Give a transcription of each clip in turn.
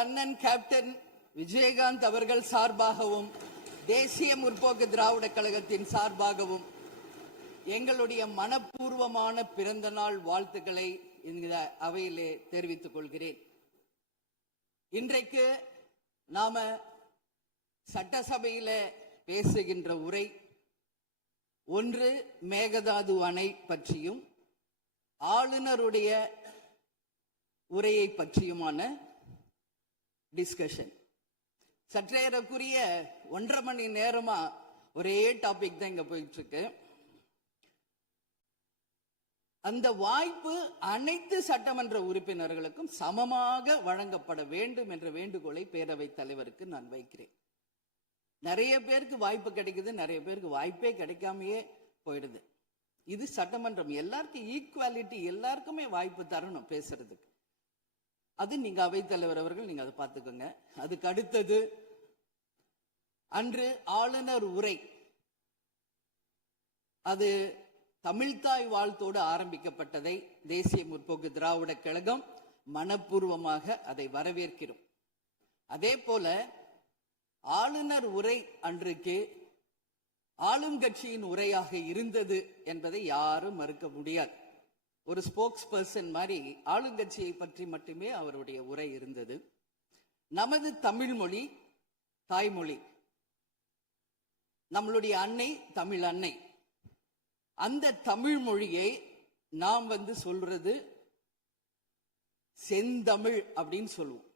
அண்ணன் கேப்டன் விஜயகாந்த் அவர்கள் சார்பாகவும் தேசிய முற்போக்கு திராவிட கழகத்தின் சார்பாகவும் எங்களுடைய மனப்பூர்வமான பிறந்த நாள் வாழ்த்துக்களை இந்த அவையிலே தெரிவித்துக் கொள்கிறேன். இன்றைக்கு நாம சட்டசபையில பேசுகின்ற உரை ஒன்று மேகதாது அணை பற்றியும் ஆளுநருடைய உரையை பற்றியுமான டிஸ்கஷன். சற்றேறக்குரிய 1.5 மணி நேரமா ஒரே டாபிக் தான் இங்க போயிட்டு இருக்கு. அந்த வாய்ப்பு அனைத்து சட்டமன்ற உறுப்பினர்களுக்கும் சமமாக வழங்கப்பட வேண்டும் என்ற வேண்டுகோளை பேரவைத் தலைவருக்கு நான் வைக்கிறேன். நிறைய பேருக்கு வாய்ப்பு கிடைக்குது, நிறைய பேருக்கு வாய்ப்பே கிடைக்காமையே போயிடுது. இது சட்டமன்றம், எல்லாருக்கும் ஈக்குவாலிட்டி, எல்லாருக்குமே வாய்ப்பு தரணும் பேசுறதுக்கு. அது நீங்க அவைத்தலைவர் அவர்கள் நீங்க அதை பார்த்துக்கோங்க. அதுக்கு அடுத்தது அன்று ஆளுநர் உரை, அது தமிழ்தாய் வாழ்த்தோடு ஆரம்பிக்கப்பட்டதை தேசிய முற்போக்கு திராவிட கழகம் மனப்பூர்வமாக அதை வரவேற்கிறோம். அதே போல ஆளுநர் உரை அன்றைக்கு ஆளுங்கட்சியின் உரையாக இருந்தது என்பதை யாரும் மறுக்க முடியாது. ஒரு ஸ்போக்ஸ் பர்சன் மாதிரி ஆளுங்கட்சியை பற்றி மட்டுமே அவருடைய உரை இருந்தது. நமது தமிழ் மொழி தாய்மொழி, நம்மளுடைய அன்னை தமிழ் அன்னை. அந்த தமிழ் மொழியை நாம் சொல்றது செந்தமிழ் அப்படின்னு சொல்லுவோம்.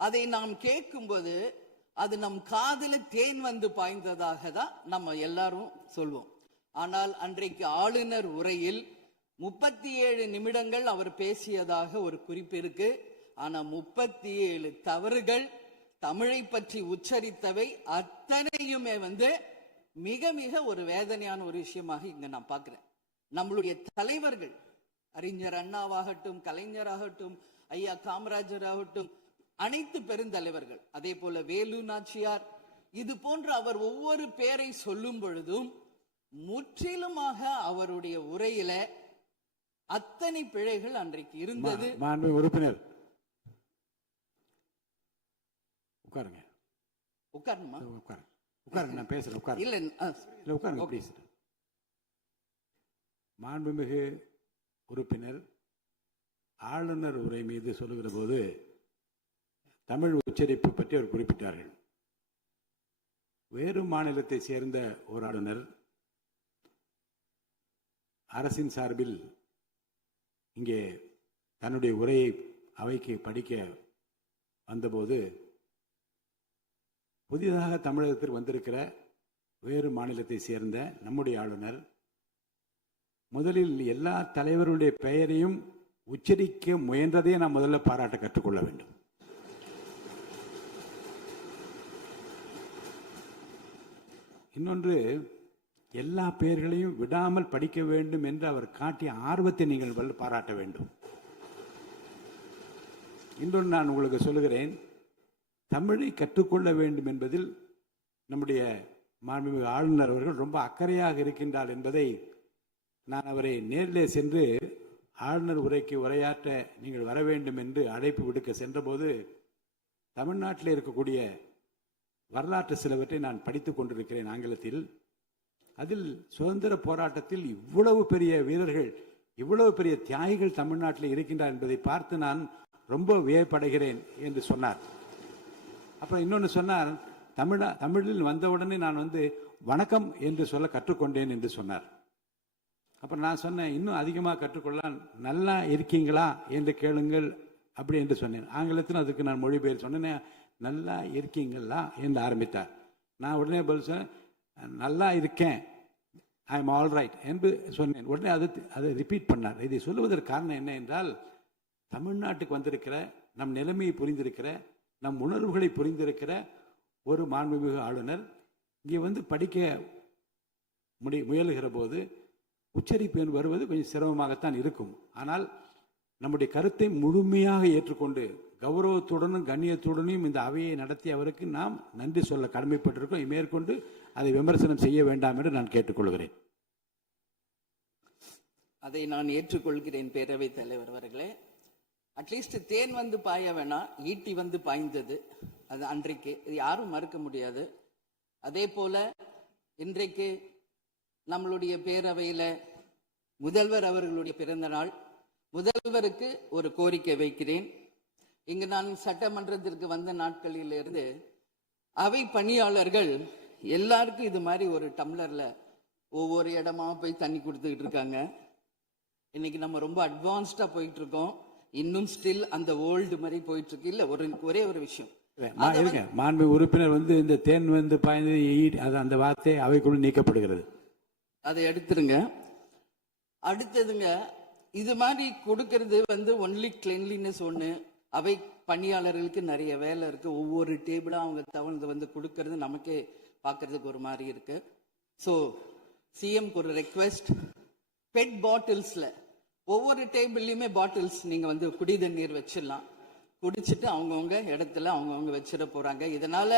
அதை நாம் கேட்கும்போது அது நம் காதுல தேன் பாய்ந்ததாக தான் நம்ம எல்லாரும் சொல்வோம். ஆனால் அன்றைக்கு ஆளுநர் உரையில் 37 நிமிடங்கள் அவர் பேசியதாக ஒரு குறிப்பு இருக்கு. ஆனா 37 தவறுகள், தமிழை பற்றி உச்சரித்தவை அத்தனையுமே மிக மிக ஒரு வேதனையான ஒரு விஷயமாக இங்க நான் பார்க்கிறேன். நம்மளுடைய தலைவர்கள், அறிஞர் அண்ணாவாகட்டும், கலைஞராகட்டும், ஐயா காமராஜர் ஆகட்டும், அனைத்து பெருந்தலைவர்கள், அதே போல வேலு நாச்சியார், இது போன்ற அவர் ஒவ்வொரு பேரை சொல்லும் பொழுதும் முற்றிலுமாக அவருடைய உரையில அத்தனை பிழைகள் அன்றைக்கு இருந்தது. உறுப்பினர் உட்காருங்க. உட்காருமா? உட்காருங்க, நான் பேசுறேன். உட்காரு. இல்ல உட்காருங்க ப்ளீஸ். மாண்புமிகு உறுப்பினர் ஆளுநர் உரை மீது சொல்லுகிற போது தமிழ் உச்சரிப்பு பற்றி அவர் குறிப்பிட்டார்கள். வேறு மாநிலத்தை சேர்ந்த ஒரு ஆளுநர் அரசின் சார்பில் இங்கே தன்னுடைய உரையை அவைக்கு படிக்க வந்தபோது புதிதாக தமிழகத்தில் வந்திருக்கிற வேறு மாநிலத்தை சேர்ந்த நம்முடைய ஆளுநர் முதலில் எல்லா தலைவருடைய பெயரையும் உச்சரிக்க முயன்றதை நாம் முதல்ல பாராட்ட கற்றுக்கொள்ள வேண்டும். இன்னொன்று, எல்லா பெயர்களையும் விடாமல் படிக்க வேண்டும் என்று அவர் காட்டிய ஆர்வத்தை நீங்கள் பாராட்ட வேண்டும். இன்னொன்று நான் உங்களுக்கு சொல்லுகிறேன், தமிழை கற்றுக்கொள்ள வேண்டும் என்பதில் நம்முடைய மாண்புமிகு ஆளுநர் அவர்கள் ரொம்ப அக்கறையாக இருக்கின்றார் என்பதை நான் அவரை நேரிலே சென்று ஆளுநர் உரைக்கு உரையாற்ற நீங்கள் வர வேண்டும் என்று அழைப்பு விடுக்க சென்றபோது தமிழ்நாட்டில் இருக்கக்கூடிய வரலாற்று சிலவற்றை நான் படித்துக் கொண்டிருக்கிறேன் ஆங்கிலத்தில். அதில் சுதந்திர போராட்டத்தில் இவ்வளவு பெரிய வீரர்கள், இவ்வளவு பெரிய தியாகிகள் தமிழ்நாட்டில் இருக்கின்றார் என்பதை பார்த்து நான் ரொம்ப வியப்படைகிறேன் என்று சொன்னார். அப்புறம் இன்னொன்று சொன்னார், தமிழில் வந்தவுடனே நான் வணக்கம் என்று சொல்ல கற்றுக்கொண்டேன் என்று சொன்னார். அப்புறம் நான் சொன்னேன், இன்னும் அதிகமாக கற்றுக்கொள்ளலாம், நல்லா இருக்கீங்களா என்று கேளுங்கள் அப்படி என்று சொன்னேன். ஆங்கிலத்தில் அதுக்கு நான் மொழிபெயர் சொன்னேன், நல்லா இருக்கீங்களா என்று ஆரம்பித்தார். நான் உடனே பதில் சொன்னேன், நல்லா இருக்கேன், ஐ எம் ஆல் ரைட் என்று சொன்னேன். உடனே அதை ரிப்பீட் பண்ணார். இதை சொல்லுவதற்கு காரணம் என்ன என்றால், தமிழ்நாட்டுக்கு வந்திருக்கிற, நம் நிலைமையை புரிந்திருக்கிற, நம் உணர்வுகளை புரிந்திருக்கிற ஒரு மாண்புமிகு ஆளுநர் இங்கே படிக்க முயலுகிற போது உச்சரிப்பு வருவது கொஞ்சம் சிரமமாகத்தான் இருக்கும். ஆனால் நம்முடைய கருத்தை முழுமையாக ஏற்றுக்கொண்டு கௌரவத்துடனும் கண்ணியத்துடனும் இந்த அவையை நடத்திய அவருக்கு நாம் நன்றி சொல்ல கடமைப்பட்டிருக்கோம். மேற்கொண்டு அதை விமர்சனம் செய்ய வேண்டாம் என்று நான் கேட்டுக்கொள்கிறேன். அதை நான் ஏற்றுக்கொள்கிறேன் பேரவைத் தலைவர் அவர்களே. அட்லீஸ்ட் தேன் வந்து பாய வேணாம், ஈட்டி வந்து பாய்ந்தது. அது அன்றைக்கு இது யாரும் மறுக்க முடியாது. அதே போல இன்றைக்கு நம்மளுடைய பேரவையில முதல்வர் அவர்களுடைய பிறந்த நாள். முதல்வருக்கு ஒரு கோரிக்கை வைக்கிறேன். இங்கு நான் சட்டமன்றத்திற்கு வந்த நாட்களிலிருந்து அவை பணியாளர்கள் எல்லாருக்கும் இது மாதிரி ஒரு டம்ளர்ல ஒவ்வொரு இடமா போய் தண்ணி கொடுத்துக்கிட்டு இருக்காங்க. இன்னைக்கு நம்ம ரொம்ப அட்வான்ஸ்டா போயிட்டு இருக்கோம். இன்னும் ஸ்டில் அந்த ஓல்டு மாதிரி போயிட்டு இருக்கு. இல்ல ஒரே ஒரு விஷயம், மாண்பு உறுப்பினர் வந்து இந்த தேன் வந்து பாய்ந்து அந்த வார்த்தை அவைக்குள் நீக்கப்படுகிறது. அதை எடுத்துருங்க. அடுத்ததுங்க, இது மாதிரி கொடுக்கறது வந்து ஒன்லி கிளென்லினஸ் ஒண்ணு. அவை பணியாளர்களுக்கு நிறைய வேலை இருக்கு. ஒவ்வொரு டேபிளா அவங்க தவழ்ந்து வந்து கொடுக்கறது நமக்கே பார்க்கறதுக்கு ஒரு மாதிரி இருக்கு. ஸோ சிஎம்க்கு ஒரு ரெக்வெஸ்ட், பெட் பாட்டில்ஸ்ல ஒவ்வொரு டேபிள்லயுமே பாட்டில்ஸ் நீங்க வந்து குடி தண்ணீர் வச்சிடலாம். குடிச்சிட்டு அவங்கவுங்க இடத்துல அவங்கவுங்க வச்சிட போறாங்க. இதனால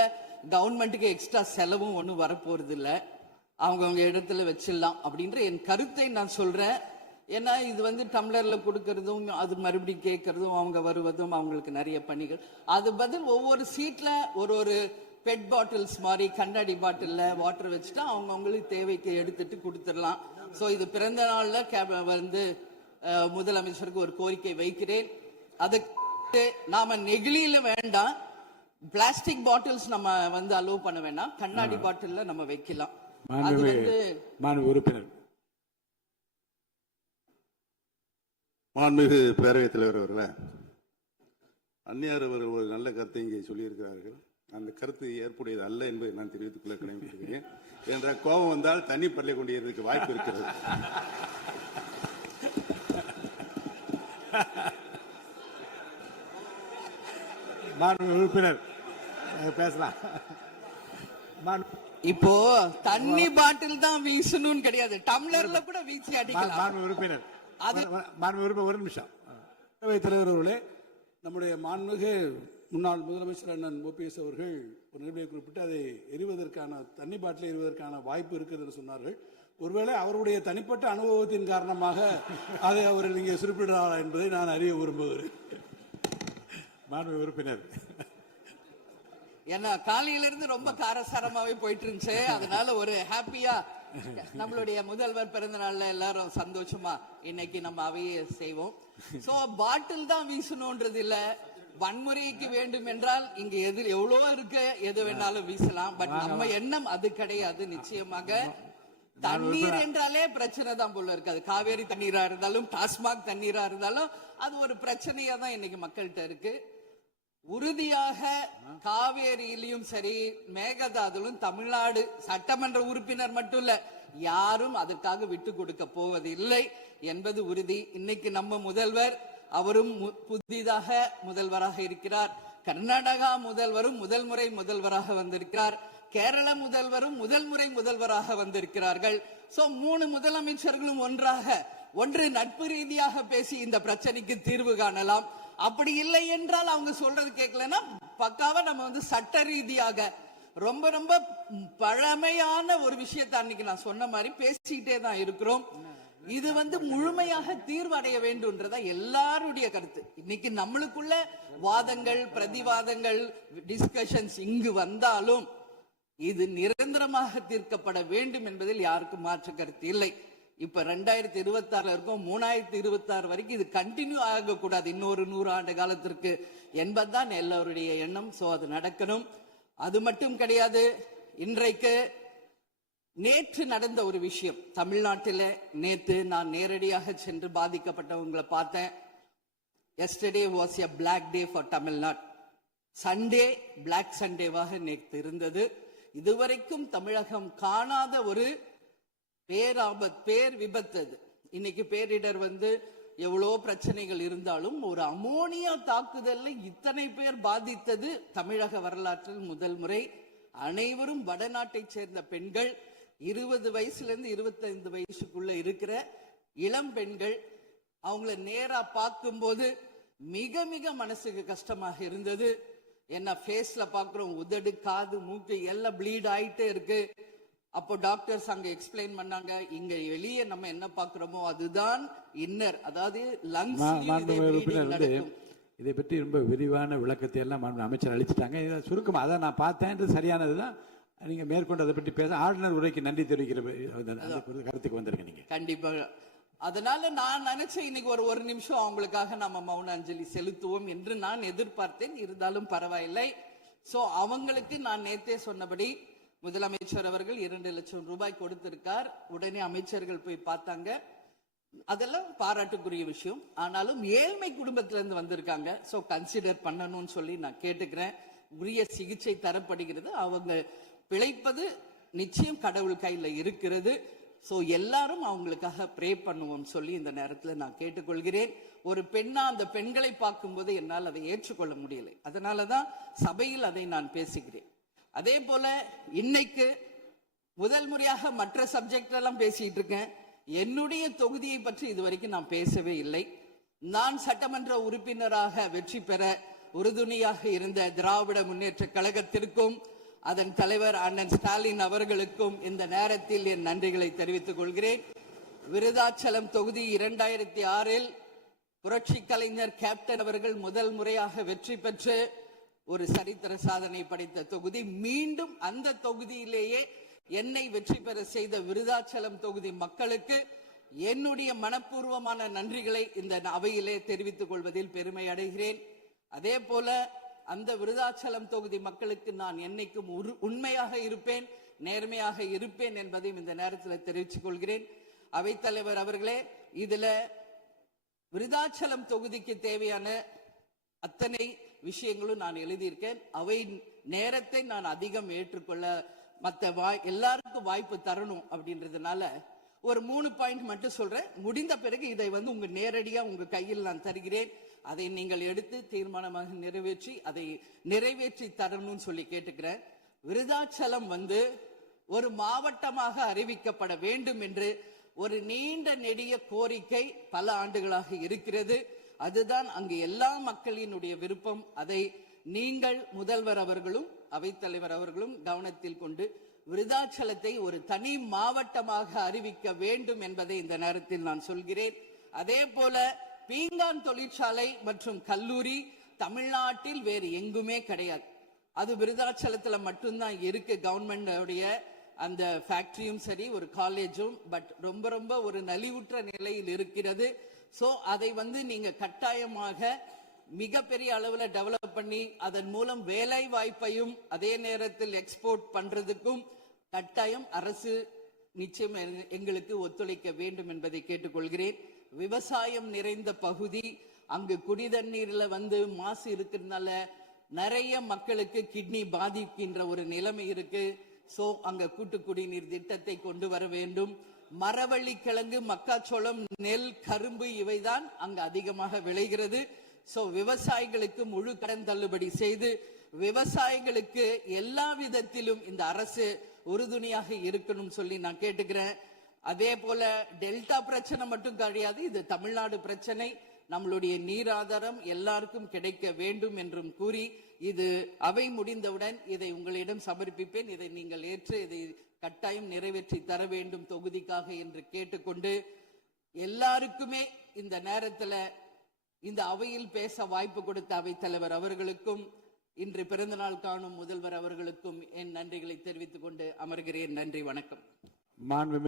கவர்மெண்ட்டுக்கு எக்ஸ்ட்ரா செலவும் ஒன்றும் வரப்போறது இல்லை. அவங்கவுங்க இடத்துல வச்சிடலாம் அப்படின்ற என் கருத்தை நான் சொல்றேன். ஏன்னா இது வந்து டம்ளர்ல கொடுக்கறதும் அது மறுபடியும் கேட்கறதும் அவங்க வருவதும் அவங்களுக்கு நிறைய பணிகள். அது பதில் ஒவ்வொரு சீட்ல ஒரு பெட் பாட்டில்ஸ் மாதிரி கண்ணாடி பாட்டில்ல வாட்டர் வச்சுட்டா அவங்கவுங்களுக்கு தேவைக்கு எடுத்துட்டு கொடுத்துடலாம். ஸோ இது பிறந்த நாள்ல வந்து முதலமைச்சருக்கு ஒரு கோரிக்கை வைக்கிறேன். அதுக்கு நாம நெகிழியில வேண்டாம், பிளாஸ்டிக் பாட்டில்ஸ் நம்ம வந்து அலோவ் பண்ண வேண்டாம், கண்ணாடி பாட்டில்ல நம்ம வைக்கலாம். உறுப்பினர் மாண்புமிகு பேரவைத் தலைவர் அவர்களே, அந்நியார் அவர்கள் ஒரு நல்ல கருத்தை இங்கே சொல்லியிருக்கிறார்கள். அந்த கருத்து ஏற்புடையது அல்ல என்பதை நான் தெரிவித்துக் கொள்ள கடமைப்பட்டிருக்கிறேன். என்ற கோபம் வந்தால் தண்ணி பரலை கொண்டிருக்க வாய்ப்பு இருக்கிறது. உறுப்பினர் பேசலாம். இப்போ தண்ணி பாட்டில் தான் வீசணும்னு கிடையாது, டம்ளர்ல கூட வீசி அடிக்கலாம். உறுப்பினர் ஒரு நிமிஷம். தலைவர் அவர்களே, நம்முடைய மாண்புமிகு முன்னாள் முதலமைச்சர் அண்ணன் ஓபிஎஸ் அவர்கள் ஒரு நிகழ்வை குறிப்பிட்டு அதை எரிவதற்கான தண்ணி பாட்டிலை எரிவதற்கான வாய்ப்பு இருக்குது என்று சொன்னார்கள். ஒருவேளை அவருடைய தனிப்பட்ட அனுபவத்தின் காரணமாக அதை அவர் இங்கே குறிப்பிடுறாரா என்பதை நான் அறிய விரும்புகிறேன். மாண்புமிகு உறுப்பினர், ஏன்னா காலையில இருந்து ரொம்ப காரசாரமாவே போயிட்டு இருந்துச்சு. அதனால ஒரு ஹாப்பியா நம்மளுடைய முதல்வர் பிறந்த நாள்ல எல்லாரும் சந்தோஷமா இன்னைக்கு நம்ம அவையை செய்வோம். சோ பாட்டில் தான் வீசணும்ன்றது இல்ல, வன்முறைக்கு வேண்டும் என்றால் இங்க எவ்வளவோ இருக்கு, எது வேணாலும் வீசலாம். பட் நம்ம எண்ணம் அது கிடையாது. நிச்சயமாக தண்ணீர் என்றாலே பிரச்சனை தான் போல இருக்கு. அது காவேரி தண்ணீரா இருந்தாலும் டாஸ்மாக் தண்ணீரா இருந்தாலும் அது ஒரு பிரச்சனையா தான் இன்னைக்கு மக்கள்கிட்ட இருக்கு. உறுதியாக காவேரியிலும் சரி மேகதாதுலும் தமிழ்நாடு சட்டமன்ற உறுப்பினர் மட்டும் இல்ல, யாரும் அதற்காக விட்டு கொடுக்க போவதில்லை என்பது உறுதி. இன்னைக்கு நம்ம முதல்வர் அவரும் புதிதாக முதல்வராக இருக்கிறார். கர்நாடகா முதல்வரும் முதல் முறை முதல்வராக வந்திருக்கிறார். கேரள முதல்வரும் முதல் முறை முதல்வராக வந்திருக்கிறார்கள். சோ 3 முதலமைச்சர்களும் ஒன்று நட்பு ரீதியாக பேசி இந்த பிரச்சனைக்கு தீர்வு காணலாம். அப்படி இல்லை என்றால் அவங்க சொல்றது கேட்கலன்னா பக்காவா நம்ம வந்து சட்ட ரீதியாக ரொம்ப ரொம்ப பழமையான ஒரு விஷயத்தை அன்னைக்கு நான் சொன்ன மாதிரி பேசிக்கிட்டே தான் இருக்கிறோம். இது வந்து முழுமையாக தீர்வடைய வேண்டும்ன்றதா எல்லாருடைய கருத்து. இன்னைக்கு நம்மளுக்குள்ள வாதங்கள் பிரதிவாதங்கள் டிஸ்கஷன்ஸ் இங்கு வந்தாலும் இது நிரந்தரமாக தீர்க்கப்பட வேண்டும் என்பதில் யாருக்கும் மாற்று கருத்து இல்லை. இப்ப 2026 இருக்கும், 2026 வரைக்கும் இது கண்டினியூ ஆகக்கூடாது, இன்னொரு 100 ஆண்டு காலத்திற்கு என்பதுதான் எல்லோருடைய எண்ணம். சோ அது நடக்கணும். அது மட்டும் கிடையாது, இன்றைக்கு நேற்று நடந்த ஒரு விஷயம் தமிழ்நாட்டில். நேற்று நான் நேரடியாக சென்று பாதிக்கப்பட்டவங்களை பார்த்தேன். yesterday was a black day for Tamil Nadu. Sunday black சண்டேவாக நேற்று இருந்தது. இதுவரைக்கும் தமிழகம் காணாத ஒரு பேர் விபத்து. இன்னைக்கு பேரிடர் வந்து எவ்வளோ பிரச்சனைகள் இருந்தாலும் ஒரு அமோனியா தாக்குதல்ல இத்தனை பேர் பாதித்தது தமிழக வரலாற்றில் முதல் முறை. அனைவரும் வடநாட்டை சேர்ந்த பெண்கள், 20 வயசுல இருந்து 25 வயசுக்குள்ள இருக்கிற இளம் பெண்கள். அவங்கள நேரா பார்க்கும்போது மிக மிக மனசுக்கு கஷ்டமாக இருந்தது. என்ன ஃபேஸ்ல பாக்குறோம், உதடு காது மூக்கு எல்லாம் ப்ளீட் ஆயிட்டே இருக்கு. அப்போ டாக்டர்ஸ் அங்க எக்ஸ்பிளைன் பண்ணாங்க, இங்க வெளியே நம்ம என்ன பாக்குறோமோ அதுதான் இன்னர், அதாவது லங்ஸ். இதை பற்றி ரொம்ப விரிவான விளக்கத்தை எல்லாம் அமைச்சர் அளிச்சிட்டாங்க. இதை சுருக்கமாக அதை நான் பார்த்தேன், சரியானது தான். நீங்க மேற்கொண்டு அதை பற்றி பேச ஆளுநர் உரைக்கு நன்றி தெரிவிக்கிற கருத்துக்கு வந்திருக்கீங்க நீங்க. கண்டிப்பாக. அதனால நான் நினைச்சேன் இன்னைக்கு ஒரு நிமிஷம் அவங்களுக்காக நம்ம மௌன அஞ்சலி செலுத்துவோம் என்று நான் எதிர்பார்த்தேன். இருந்தாலும் பரவாயில்லை. சோ அவங்களுக்கு நான் நேத்தே சொன்னபடி முதலமைச்சர் அவர்கள் 2 லட்சம் ரூபாய் கொடுத்திருக்கார். உடனே அமைச்சர்கள் போய் பார்த்தாங்க. அதெல்லாம் பாராட்டுக்குரிய விஷயம். ஆனாலும் ஏழ்மை குடும்பத்திலிருந்து வந்திருக்காங்க. சோ கன்சிடர் பண்ணணும்னு சொல்லி நான் கேட்டுக்கிறேன். உரிய சிகிச்சை தரப்படுகிறது. அவங்க பிழைப்பது நிச்சயம் கடவுள் கையில இருக்கிறது. சோ எல்லாரும் அவங்களுக்காக ப்ரே பண்ணுவோம் சொல்லி இந்த நேரத்தில் நான் கேட்டுக்கொள்கிறேன். ஒரு பெண்ணா அந்த பெண்களை பார்க்கும்போது என்னால் அதை ஏற்றுக்கொள்ள முடியலை. அதனாலதான் சபையில் அதை நான் பேசுகிறேன். அதே போல இன்னைக்கு முதல் முறையாக மற்ற சப்ஜெக்ட் எல்லாம் பேசிட்டு இருக்கேன். என்னுடைய தொகுதியை பற்றி இதுவரைக்கும் நான் பேசவே இல்லை. நான் சட்டமன்ற உறுப்பினராக வெற்றி பெற உறுதுணையாக இருந்த திராவிட முன்னேற்ற கழகத்திற்கும் அதன் தலைவர் அண்ணன் ஸ்டாலின் அவர்களுக்கும் இந்த நேரத்தில் என் நன்றிகளை தெரிவித்துக் கொள்கிறேன். விருதாச்சலம் தொகுதி 2006 புரட்சி கலைஞர் கேப்டன் அவர்கள் முதல் முறையாக வெற்றி பெற்று ஒரு சரித்திர சாதனை படைத்த தொகுதி. மீண்டும் அந்த தொகுதியிலேயே என்னை வெற்றி பெற செய்த விருதாச்சலம் தொகுதி மக்களுக்கு என்னுடைய மனப்பூர்வமான நன்றிகளை இந்த அவையிலே தெரிவித்துக் கொள்வதில் பெருமை அடைகிறேன். அதே போல அந்த விருதாச்சலம் தொகுதி மக்களுக்கு நான் என்னைக்கும் உண்மையாக இருப்பேன், நேர்மையாக இருப்பேன் என்பதையும் இந்த நேரத்தில் தெரிவித்துக் கொள்கிறேன். அவைத்தலைவர் அவர்களே, இதுல விருதாச்சலம் தொகுதிக்கு தேவையான அத்தனை விஷயங்களும் நான் எழுதியிருக்கேன். அவை நேரத்தை நான் அதிகம் ஏற்றுக்கொள்ள எல்லாருக்கும் வாய்ப்பு தரணும் அப்படின்றதுனால ஒரு 3 பாயிண்ட் மட்டும் சொல்றேன். முடிந்த பிறகு இதை உங்க நேரடியா உங்க கையில் நான் தருகிறேன். அதை நீங்கள் எடுத்து தீர்மானமாக நிறைவேற்றி அதை நிறைவேற்றி தரணும்னு சொல்லி கேட்டுக்கிறேன். விருதாச்சலம் ஒரு மாவட்டமாக அறிவிக்கப்பட வேண்டும் என்று ஒரு நீண்ட நெடிய கோரிக்கை பல ஆண்டுகளாக இருக்கிறது. அதுதான் அங்கு எல்லா மக்களினுடைய விருப்பம். அதை நீங்கள் முதல்வர் அவர்களும் அவைத்தலைவர் அவர்களும் கவனத்தில் கொண்டு விருதாச்சலத்தை ஒரு தனி மாவட்டமாக அறிவிக்க வேண்டும் என்பதை இந்த நேரத்தில் நான் சொல்கிறேன். அதே போல பீங்கான் தொழிற்சாலை மற்றும் கல்லூரி தமிழ்நாட்டில் வேறு எங்குமே கிடையாது. அது விருதாச்சலத்துல மட்டும்தான் இருக்கு. கவர்மெண்ட் அந்த ஃபேக்டரியும் சரி, ஒரு காலேஜும். பட் ரொம்ப ஒரு நலிவுற்ற நிலையில் இருக்கிறது. சோ அதை நீங்க கட்டாயமாக மிகப்பெரிய அளவுல டெவலப் பண்ணி அதன் மூலம் வேலை வாய்ப்பையும் அதே நேரத்தில் எக்ஸ்போர்ட் பண்றதுக்கும் கட்டாயம் அரசு நிச்சயம் எங்களுக்கு ஒத்துழைக்க வேண்டும் என்பதை கேட்டுக்கொள்கிறேன். விவசாயம் நிறைந்த பகுதி, அங்கு குடிதண்ணீர்ல மாசு இருக்கிறதுனால நிறைய மக்களுக்கு கிட்னி பாதிக்கின்ற ஒரு நிலைமை இருக்கு. சோ அங்க கூட்டு குடிநீர் திட்டத்தை கொண்டு வர வேண்டும். மரவள்ளி கிழங்கு, மக்காச்சோளம், நெல், கரும்பு இவைதான் அங்கு அதிகமாக விளைகிறது. சோ விவசாயிகளுக்கு முழு கடன் தள்ளுபடி செய்து விவசாயிகளுக்கு எல்லா விதத்திலும் இந்த அரசு உறுதுணையாக இருக்கணும் சொல்லி நான் கேட்டுக்கிறேன். அதே போல டெல்டா பிரச்சனை மட்டும் கிடையாது, இது தமிழ்நாடு பிரச்சனை. நம்மளுடைய நீர் ஆதாரம் எல்லாருக்கும் கிடைக்க வேண்டும் என்றும் கூறி இது அவை முடிந்தவுடன் இதை உங்களிடம் சமர்ப்பிப்பேன். இதை நீங்கள் ஏற்று இதை கட்டாயம் நிறைவேற்றி தர வேண்டும் தொகுதிக்காக என்று கேட்டுக்கொண்டு எல்லாருக்குமே இந்த நேரத்தில் இந்த அவையில் பேச வாய்ப்பு கொடுத்த அவைத்தலைவர் அவர்களுக்கும் இன்று பிறந்தநாள் காணும் முதல்வர் அவர்களுக்கும் என் நன்றிகளை தெரிவித்துக் கொண்டு அமர்கிறேன். நன்றி, வணக்கம்.